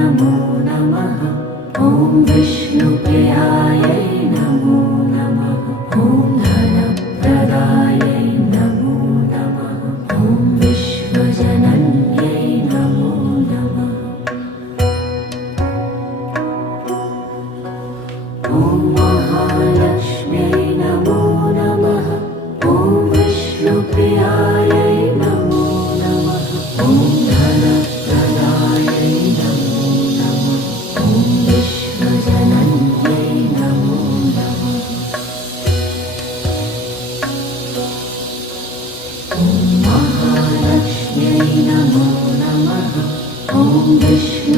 नमो नमः। ॐ विष्णुप्रियायै नमो नमः। ॐ धनप्रदायै नमो नमः। ॐ विश्वजनन्यै नमो नमः। ॐ महालक्ष्म्यै नमो नमः। ॐ विष्णुप्रियायै नमो नमः। ॐ धनप्रदायै नमो नमः। ॐ विश्वजनन्यै नमो नमः। ॐ महालक्ष्म्यै नमो नमः। ॐ विष्णु